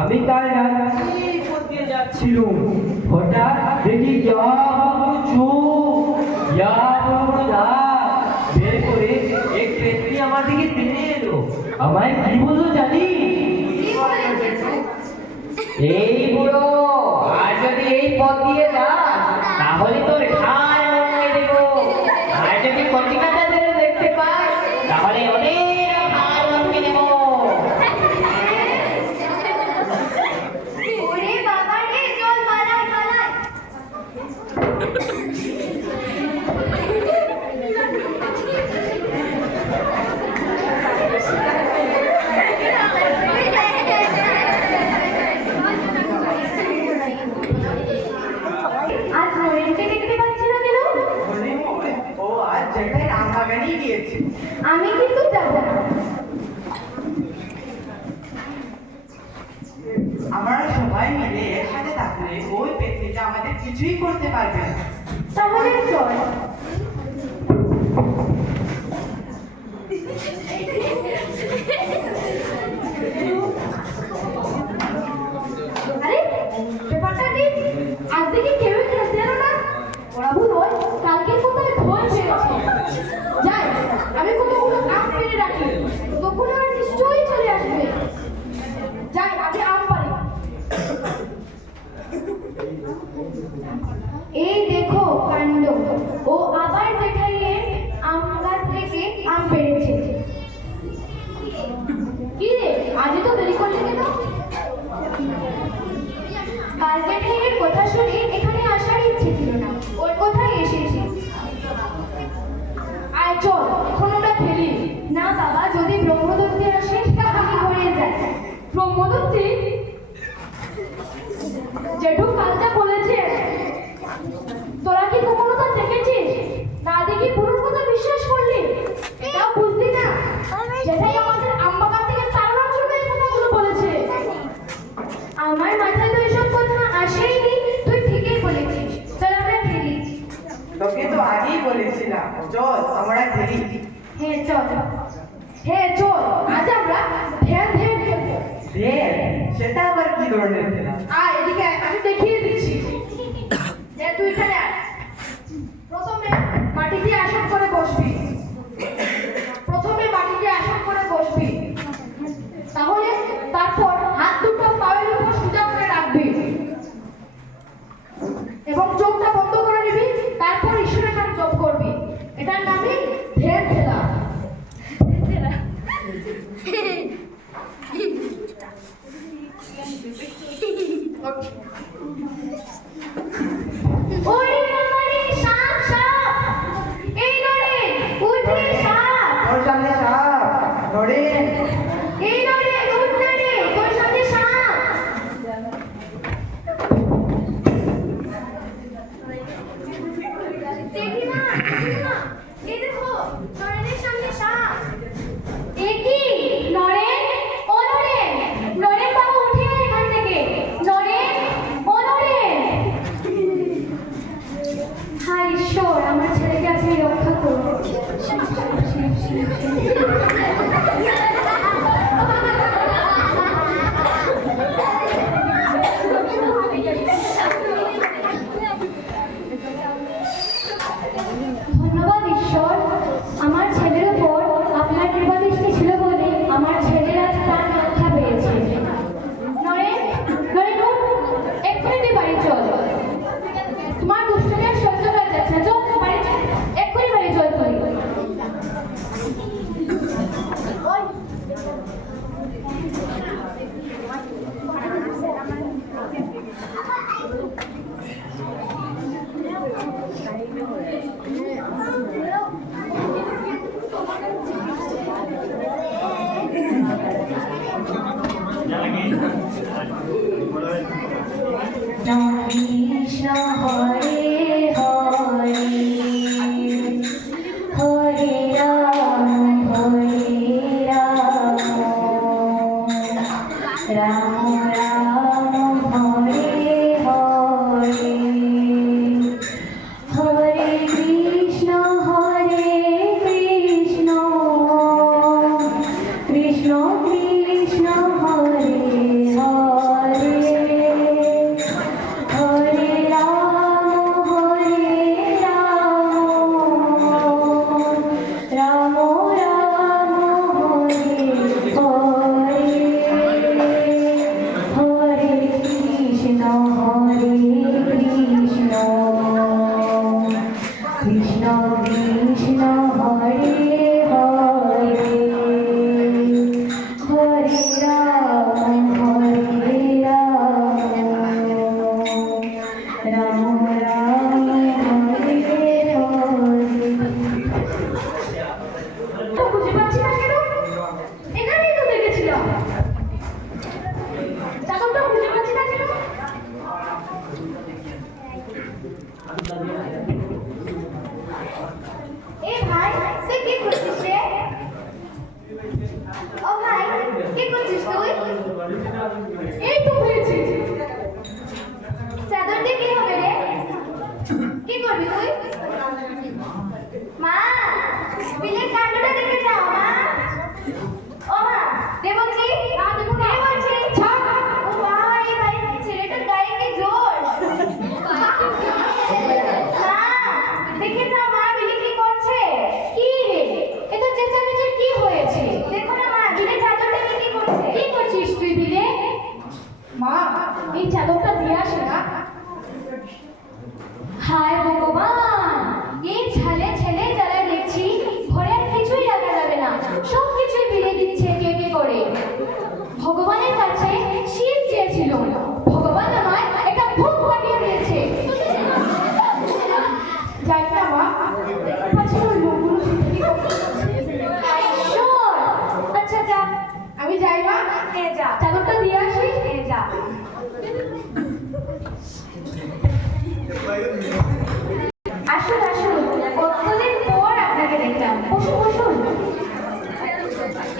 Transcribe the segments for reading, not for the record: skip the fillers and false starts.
আমি কাল রাত্রি করতে যাচ্ছিলাম, হঠাৎ দেখি বের করে এক ব্যক্তি আমার দিকে টেনে এলো। আমায় কি বললো জানি? এই বুড়ো, আর যদি এই পথ দিয়ে যাস তাহলে তোর ঘাড় ভেঙে দেবো, আর যদি কচিকাচাদের দেখতে পাই তাহলে অনেক ঘাড় ভেঙে দেবো। আজ নরেনকে দেখতে পাচ্ছি না কেন? ও আজ জেঠাই আমবাগানেই গিয়েছে। আমি কিন্তু যাব না। আমরা সবাই মিলে একসাথে থাকলে ওই পেট্রিটা আমাদের কিছুই করতে পারবে না। তাহলে চল। আরে ব্যাপারটা কি? আজ দেখি কেউই খেলতে এলো না। ওরা ভুল কালকে কোথায় ভয় পেয়েছে। যাই, আমি কতগুলো আম পেড়ে রাখি, তখন আর নিশ্চয়ই চলে আসবে। যাই, আমি আম পারি। এই দেখো কাণ্ড, ও আবার জেঠাইয়ের আম গাছ থেকে আম পেড়েছে। কি রে, আজই তো দেরি করলি কেন? কাল জেঠাইয়ের কথা শুনে এখানে আসার ইচ্ছে ছিল না, ওর কথাই এসেছি। আয় চল, এখন আমরা খেলি। না বাবা, যদি ব্রহ্মদত্তি আসে তাহলে হয়ে যায়। ব্রহ্মদত্তি? জেঠু কালটা বলেছে, তোরা কি কখনো তা দেখেছিস? না দেখি পুরোর কথা বিশ্বাস করলি? এটাও বুঝলি না জেঠাই আমাদের আম বাগান থেকে তাড়ানোর জন্য এই কথাগুলো বলেছে। আমার মাথায় তো এসব কথা আসেইনি, তুই ঠিকই বলেছিস। চল আমরা খেলি। তোকে তো আগেই বলেছিলাম, চল আমরা খেলি। হ্যাঁ চল, হ্যাঁ চল, আজ আমরা ধ্যান ধ্যান খেলবো। ধ্যান? সেটা আবার কি ধরনের খেলা? আয় এদিকে আয়, আমি দেখিয়ে দিচ্ছি। তুই এখানে আয়। প্রথমে মাটিতে আসন করে বসবি। তাহলে তারপর হাত দুটো পায়ের উপর সোজা করে রাখবি এবং চোখটা বন্ধ করে নিবি। তারপর ঈশ্বরের নাম জপ করবি। এটার নামই ধ্যান খেলা। ওরে বাবারে, সাপ সাপ! এই নরেন, উঠে সাপ! তোর সামনে সাপ! নরেন! এই নরেন, উঠ না রে, তোর সামনে সাপ! দেখি না, এই দেখো, নরেনের সামনে সাপ! এ কি? নরেন, ও নরেন! নরেন বাবু, উঠে আয় এখান থেকে। নরেন, ও নরেন! হায় ঈশ্বর, আমার ছেলেকে আপনি রক্ষা করুন। ধন্যবাদ ঈশ্বর, আমার ছেলের উপর আপনার কৃপা দৃষ্টি ছিল বলে আমার ছেলের আজ প্রাণ রক্ষা পেয়েছে। নরেন, নরেন উঠ, এক্ষুনি তুই বাড়ি চল। তোমার দুষ্টুমি আর সহ্য করা যাচ্ছে না, চল বাড়ি চল, এক্ষুনি বাড়ি চল তুই। কৃষ্ণ হরে হরে, হরে রাম রাম রাম হরে হরে, হরে কৃষ্ণ কৃষ্ণ কৃষ্ণ হরে হরে, হরে রাম রাম রাম হরে হরে, হরে কৃষ্ণ কৃষ্ণ কৃষ্ণ কৃষ্ণ হরে হরে, হরে রাম রাম রাম এ ভাই তুই কি করছিস রে? ও ভাই কি করছিস তুই? এই তো হয়েছে। চাদর দিয়ে কি হবে রে? কি করবি তুই? মা বিলের কাণ্ডটা দেখে যাও মা। ও মা দেবজি না দেবো না বলছি ছাড়। ও ভাই ভাই ছেলেটার গায়ে কি জোর। মা দেখে যাও মা বিলে কি করছে। কি রে এ তো চেঁচামেচির কি হয়েছে? দেখো না মা বিলে চাদরটা কি করছে। কি করছিস তুই বিলে? মা এই চাদরটা দিয়ে আসে না। হায় ভগবান এই ছেলে ছেলে যারা দেখছি ঘরে আর কিছুই রাখা যাবে না, সব কিছুই বিলে দিচ্ছে কে কে করে। ভগবানের কাছে শিব চেয়েছিল, ভগবান আমায় একটা ভূত পাঠিয়ে দিয়েছে। যাই না মা আচ্ছা ওর লোকগুলো কি ঈশ্বর। আচ্ছা যা আমি যাই মা। হ্যাঁ যা চাদরটা দিয়ে আসি। হ্যাঁ যা। আসুন আসুন কতদিন পর আপনাকে দেখলাম। বসুন বসুন।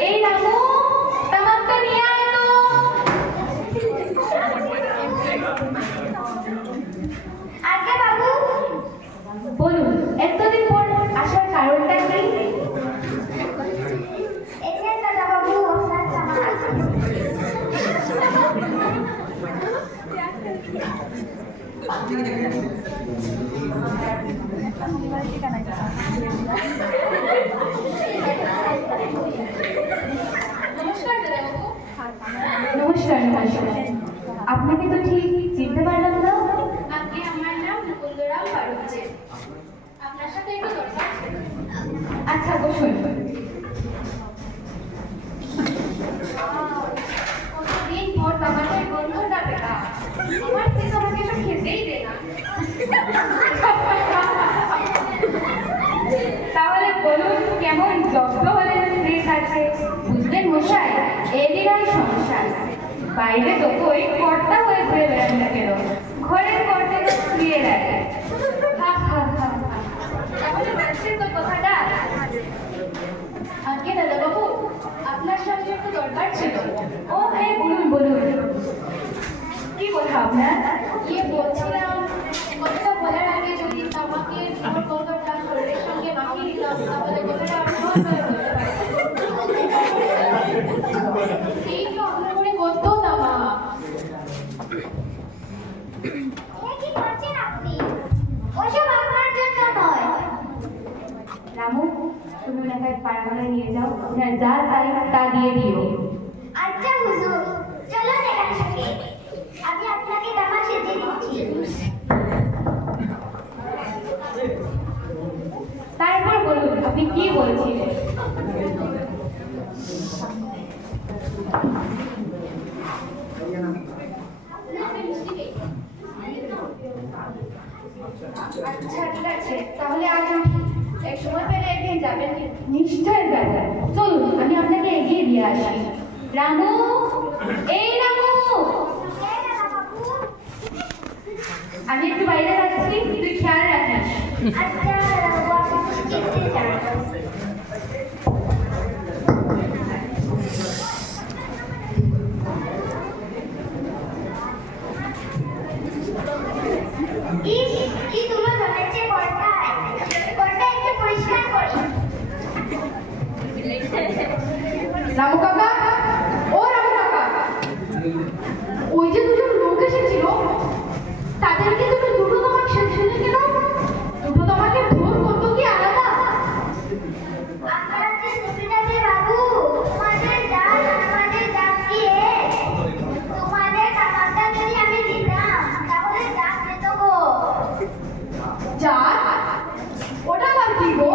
এই রামু তামাকটা নিয়ে আয় তো। আজ্ঞা বাবু বলুন এতদিন পর আসার কারণটা কি? এখানে দাদা বাবু আপনার তামাক। নমস্কার নমস্কার। আপনাকে তো ঠিক চিনতে পারলাম না। আপনি আমার নাম মুকুন্দরাও বাড়ুজ্জে। আপনার সাথে একটু দরকার ছিল। আচ্ছা বসুন। কতদিন পর আমাদের বন্ধুটা পেলাম। আমার তুই তো আমাকে একটু খেতেই দে না। তাহলে বলুন কেমন জব্দ হলে স্ত্রীর কাছে? বুঝলেন মশাই এরই নয় সংসার। বাইরে তো কই কর্তা হয়ে ঘুরে বেড়ান না কেন, ঘরের কর্তা তো স্ত্রীর রাখে। তাহলে বলছেন তো কথাটা। আজকে দাদা বাবু আপনার সঙ্গে একটু দরকার ছিল। ও হ্যাঁ বলুন বলুন। কি কথা আপনার? বলছিলাম কথাটা বলার আগে যদি আমাকে কতটা শরীরের সঙ্গে মাখিয়ে দিতাম তাহলে কথাটা আরো ভালো হতে পারে। এই তো আপনার মনে করতো না মা। কি করছেন আপনি? ওসব আপনার জন্য নয়। রামু তুমি ওনাকে পারমানে নিয়ে যাও, ওনার যা চাই তা দিয়ে দিও। আচ্ছা হুজুর চলো না একসাথে, আমি আপনাকে জামা সেজে দিচ্ছি। তারপর বলুন আপনি কি বলছিলেন? আচ্ছা ঠিক আছে তাহলে আজ এক সময় পেলে একদিন যাবেন। নিশ্চয় যাবেন, চলুন আমি আপনাকে এগিয়ে দিয়ে আসি। রামু এই রামু আমি একটু বাইরে যাচ্ছি, তুই খেয়াল রাখিস। আচ্ছা কি তুলো ধরেছে কর্তায়, কর্তা একটু পরিষ্কার করি। রামু কাকা ও রামু কাকা, ওই যে দুজন লোক এসেছিল তাদেরকে তুমি দুটো তোমাকে সেজে কেন? দুটো তোমাকে ভোর করতো কি আলাদা? আপনারা যে সুবিধাতে বাবু তোমাদের জান আমাদের জান কি তোমাদের টাকাটা যদি আমি দিতাম তাহলে জান পেত গো। জান ওটা আবার কি গো?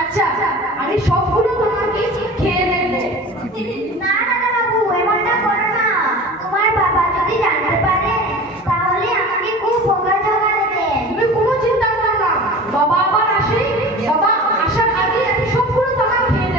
আচ্ছা আমি সবগুলো তোমাকে খেয়ে নেব। না দাদা বাবু এমনটা করো না, তোমার বাবা যদি জানতে পারে তাহলে আমাকে খুব বকাঝকা দেবেন। তুমি কোনো চিন্তা করো না, বাবা আবার আসে, বাবা আসার আগে আমি সবগুলো তোমাকে খেয়ে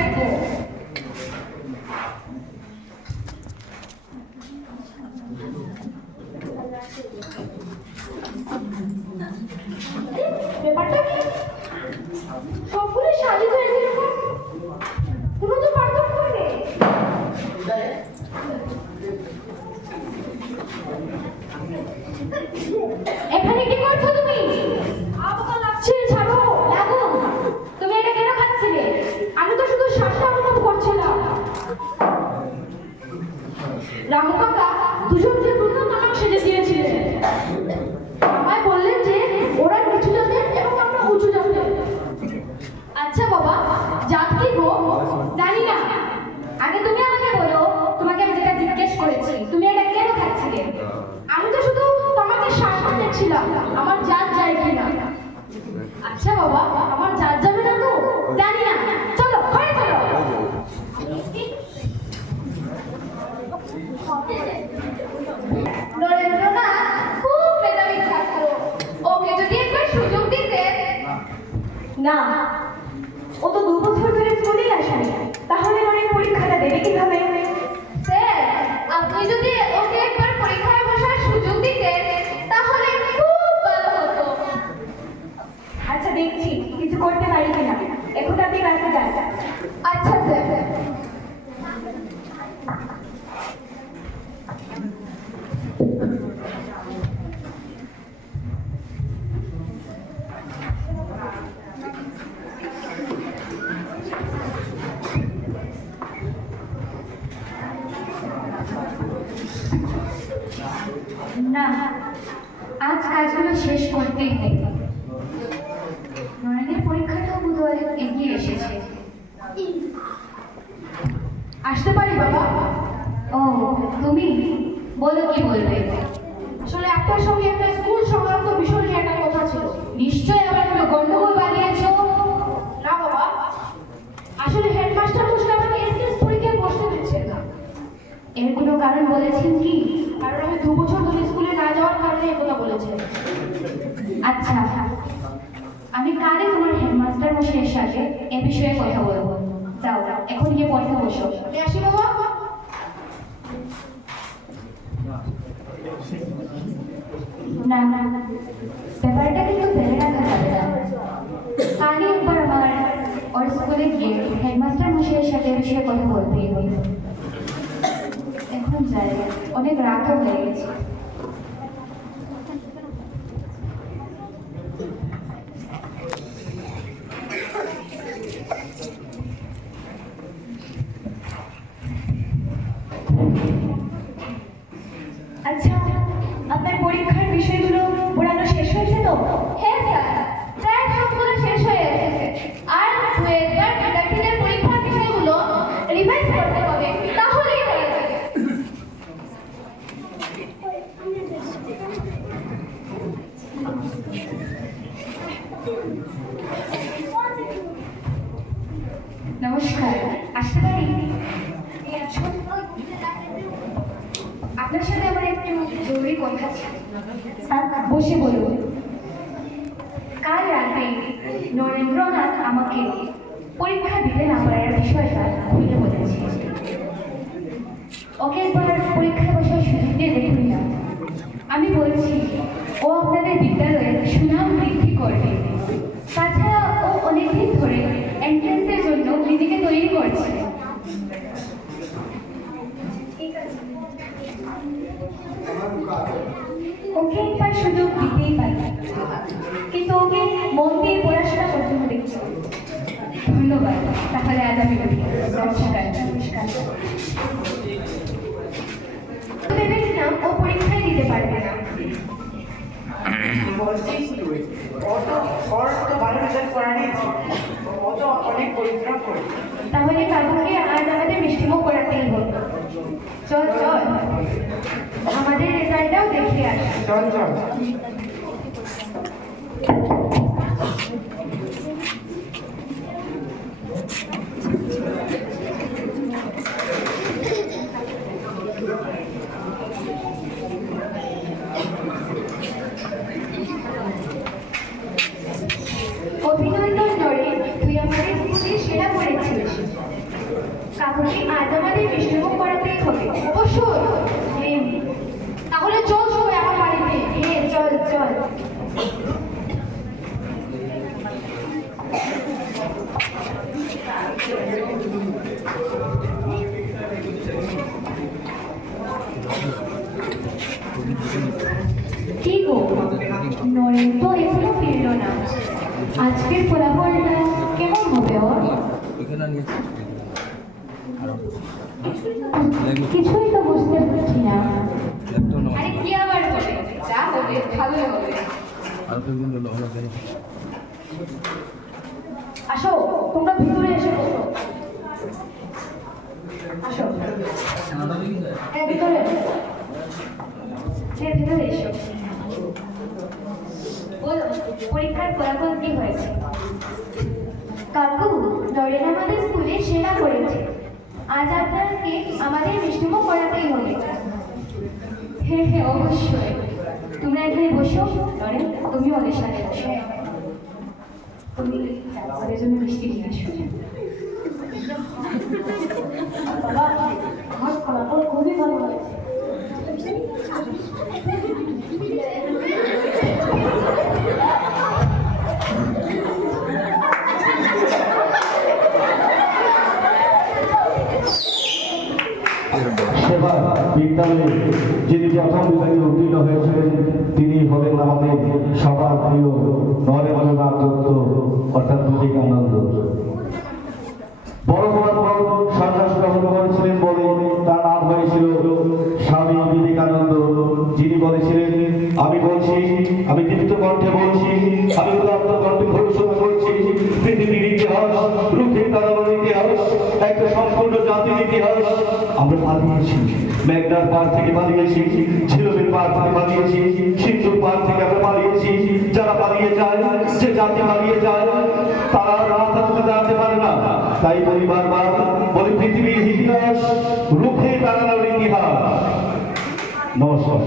রামু কাকা দুজন যে দুজন আমাকে সেজে দিয়েছিলেন। আমায় বললেন যে ওরা নিচু জাতের এবং আমরা উঁচু জাতের। আচ্ছা বাবা, জাত কি গো? জানি না। আগে তুমি আমাকে বলো, তোমাকে আমি যেটা জিজ্ঞেস করেছি তুমি এটা কেন খাচ্ছিলে? আমি তো শুধু তোমাকে শাসন দেখছিলাম আমার জাত যায় কিনা। আচ্ছা বাবা, আমার জাত যাবে না তো? জানি না, চলো ঘরে চলো। নরেন্দ্রনাথ খুব মেধাবী ছাত্র, ওকে যদি একবার সুযোগ দিতেন। না, ও তো 2 বছর ধরে স্কুলেই আসেনি, তাহলে অনেক পরীক্ষাটা দেবে কিভাবে? স্যার, আপনি যদি ওকে একবার পরীক্ষায় বসার সুযোগ দিতেন তাহলে খুব ভালো হতো। আচ্ছা দেখছি কিছু করতে পারি কিনা। এখন আপনি ক্লাসে যান। আচ্ছা স্যার। না, আজ কাজগুলো শেষ করতেই হবে। নয়নের পরীক্ষাটাও বোধহয় এগিয়ে এসেছে। আসতে পারি বাবা? ও, তুমি বলো কি বলবে? আসলে আপনার সঙ্গে একটা স্কুল সংক্রান্ত বিষয় নিয়ে একটা কথা ছিল। নিশ্চয়ই আবার কোনো গন্ডগোল বানিয়েছো? না বাবা, আসলে হেডমাস্টার মশাই আমাকে এন্ট্রান্স পরীক্ষায় বসতে দিচ্ছেন না। এর কোনো কারণ বলেছেন কি? কারণ আমি 2 বছর ধরে স্কুলে না যাওয়ার কারণে এই কথা বলেছেন। আচ্ছা, আমি কালই তোমার হেডমাস্টার মশাইয়ের সাথে এ বিষয়ে কথা বলবো। যাও, এখন গিয়ে পড়তে বসো। আমি আসি বাবা। না না, ব্যাপারটা কিন্তু ফেলে রাখা যাবে না। কালই একবার আমার ওর স্কুলে গিয়ে হেডমাস্টার মশাইয়ের সাথে এ বিষয়ে কথা বলতেই হবে। এখন যাই, অনেক রাতও হয়ে গেছে। আচ্ছা, আপনার পরীক্ষার বিষয়গুলো পড়ানো শেষ হয়েছে তো? হ্যাঁ স্যার, প্রায় সবগুলো শেষ হয়ে এসেছে। আর 2-একবার বিদ্যার্থীদের পরীক্ষার বিষয়গুলো রিভাইজ করতে হবে, তাহলেই হয়ে যাবে। নমস্কার, আসতে পারি? আপনার সাথে আমার একটু জরুরি কথা ছিল। বসে বলুন। কাল রাতে নরেন্দ্রনাথ আমাকে পরীক্ষা দিতে না পারার বিষয়টা খুলে বলেছে। ওকে একবার পরীক্ষায় বসার সুযোগ দিয়ে দেখুন না। আমি বলছি, ও আপনাদের বিদ্যালয়ের সুনাম বৃদ্ধি করবে। তাছাড়া ও অনেকদিন ধরে এন্ট্রান্সের জন্য নিজেকে তৈরি করছে। ওকে একবার সুযোগ দিতেই পারি, কিন্তু ওকে মন দিয়ে পড়াশোনা করতে হবে। ধন্যবাদ, তাহলে আজ আমি নমস্কার। ভেবেছিলাম ও পরীক্ষায় দিতে পারবে না। বলছিস তুই, ওর তো ভালো রেজাল্ট করা নিয়েছি, ও তো অনেক পরিশ্রম করে। তাহলে কাকুকে আজ আমাদের মিষ্টিমুখ করাতেই হবে। চল চল, আমাদের রেজাল্টটাও দেখে আসি। চল চল। অভিনন্দন নরেন, তুই আমাদের স্কুলে সেরা করেছিস। কাকুকে আজ আমাদের মিষ্টিমুখ করাতেই হবে। অবশ্যই। হ্যাঁ, তাহলে চল সবাই আমার বাড়িতে। হ্যাঁ, চল চল। কি গো, নরেন তো এখনো ফিরল না। আজকের ফলাফলটা কেমন হবে ওর? কিছুই তো বুঝতে পারছি না। আরে কি আবার হবে, যা হবে ভালোই হবে। আসো, তোমরা ভিতরে এসে বসো। আসো, হ্যাঁ ভিতরে, হ্যাঁ, ভেতরে এসো। বলো, পরীক্ষার ফলাফল কি হয়েছে? কাকু, নরেন আমাদের স্কুলে সেরা করেছে। আজ আপনাকে আমাদের মিষ্টিমুখ করাতেই হবে। হ্যাঁ হ্যাঁ, অবশ্যই। তোমরা এখানে বসো। নরেন, তুমি ওদের সাথে বসো। তুমি ওদের জন্য মিষ্টি নিয়ে আসো। বাবা আমার ফলাফল খুবই ভালো হয়েছে। সেবা বিদ্যালয়ে যিনি প্রথম বিভাগে উত্তীর্ণ হয়েছিলেন তিনি হলেন আমাদের সবার প্রিয় নরেন্দ্রনাথ দত্ত অর্থাৎ বিবেকানন্দ। বড় হওয়ার পর সন্ন্যাস গ্রহণ করেছিলেন বলে তার নাম হয়েছিল স্বামী বিবেকানন্দ, যিনি বলেছিলেন, আমি বলছি, আমি দীপ্ত কণ্ঠে বলছি, আমি উদাত্ত কণ্ঠে ঘোষণা করছি, পৃথিবীর ইতিহাস, রুখে দাঁড়ানোর ইতিহাস, একটা সম্পূর্ণ জাতির ইতিহাস। আমরা পালিয়েছি, মেঘনার পার থেকে পালিয়েছি, ঝিলমের পার থেকে পালিয়েছি, সিন্ধুর পার থেকে আমরা পালিয়েছি। যারা পালিয়ে যায়, যে জাতি পালিয়ে যায়, তারা রাত হাতে দাঁড়াতে পারে না। তাই বলি বারবার, বলি পৃথিবীর ইতিহাস, রুখে দাঁড়ানোর ইতিহাস। নমস্কার।